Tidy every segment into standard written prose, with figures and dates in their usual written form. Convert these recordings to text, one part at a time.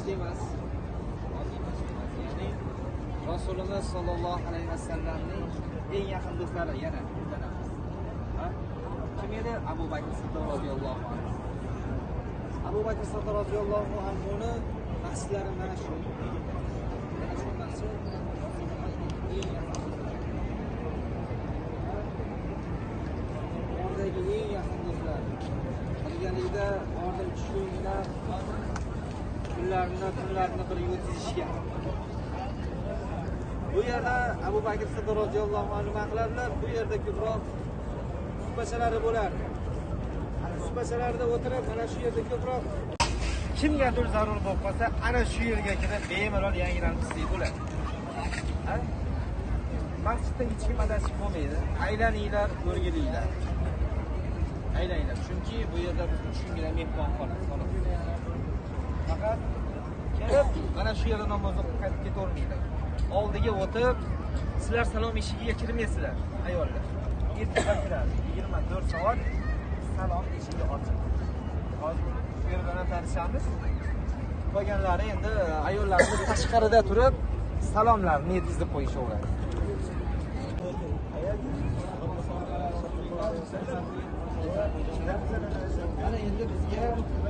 mashhur emas. Ya'ni Rasululloh sollallohu alayhi vasallamning eng yaqin do'stlari yana bilanamiz. Kim edi? Abu Bakr Siddiq roziyallohu anhu. Abu Bakr Siddiq roziyallohu anhuni masjidlari mana shu. Mana shu masjid eng yaqin oradagi eng yaqin do'stlar. Birgalikda orada uchishlar, kunlarini birga o'tkazishgan. Bu yerda Abu Bakr Siddiq roziyallohu anhu nima qiladilar? Bu yerda ko'proq suhbatchalari bo'lardi. Suhbatchalarda o'tirib, mana shu yerda ko'proq kimgadir zarur bo'lib qolsa, ana shu yerga kirib bemalol yangilanib istay bo'ladi. Masjidda hech kim adashib bo'lmaydi. Aylaninglar, o'rgilinglar. Aylaninglar. Chunki bu yerda shungina mehmonxona. Faqat kelib, mana shu yerda namoz o'qib qaytib ketavermanglar. Oldiga o'tib, sizlar salom eshigiga kirmaysizlar, ayollar. Erkaklar kiradi. 24 soat salom eshigi ochiq. Hozir bu yerdan tanishamiz. Qolganlari endi ayollarimiz tashqarida turib salomlarni yetkazib qo'yishaveradi. Mana endi bizga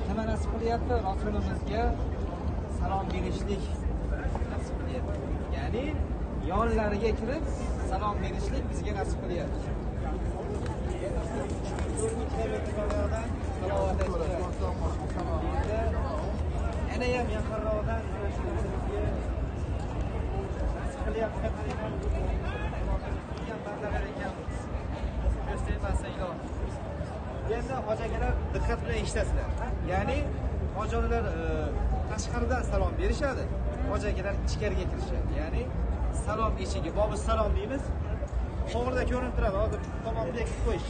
nima nasib qilyapti? Rasulimizga salom berishlik nasib qilyapti. Ya'ni yonlariga kirib salom berishlik bizga nasib qilyapti. Ana ham yaqinroqdan endi hojilar diqqat bilan eshitasizlar. Ya'ni hojilar tashqaridan salom berishadi, hojilar ichkariga kirishadi. Ya'ni salom eshigi, bobi salom deymiz. To'g'rida ko'rinib turadi, hozir tomonga bekitib qo'yish.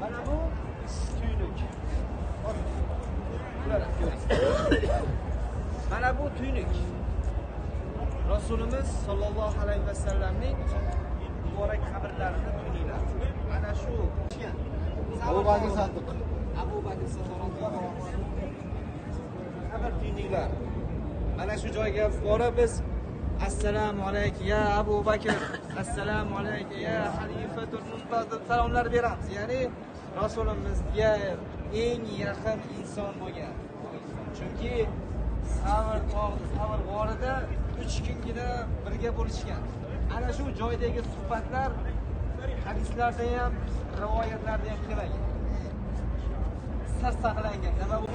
Mana bu tuynuk. Mana bu tuynuk. Rasulimiz sollallohu alayhi vasallamning muborak qabrlarini tuynuklar. Mana shu Abu Bakr Siddiq. Abu Bakr Siddiq qabr tuynuklar. Mana shu joyga borib biz assalomu alaykum ya Abu Bakr, assalomu alaykum ya Xalifatul Muntazir salomlar beramiz. Ya'ni Rasulimizga eng yaqin inson bo'lgan. Chunki Savr g'orida 3 kungina birga bo'lishgan. Ana shu joydagi suhbatlar hadislarda ham, rivoyatlarda ham kelgan. Sir saqlangan. Nima bu?